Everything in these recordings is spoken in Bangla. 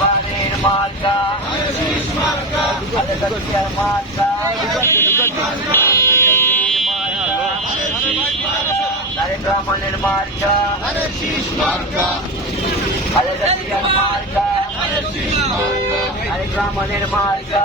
বানের মার্কা। খালেদা জিয়ার মার্কা। তারেক রহমানের মার্কা।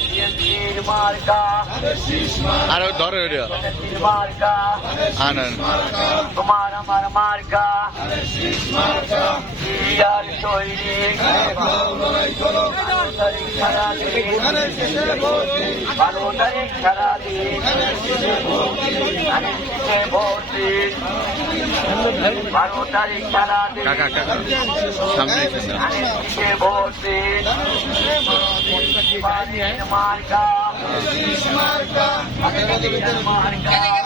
বিএনপির মার্কা আর ধরে মার্কা আনন্দ তোমার আমার মার্কা বারো তারিখ সারা দিন। বারো তারিখ সারা দিন ভোট দিন বারো তারিখ দিন কাকা কাকা সামনে মার্কা। মার্কা।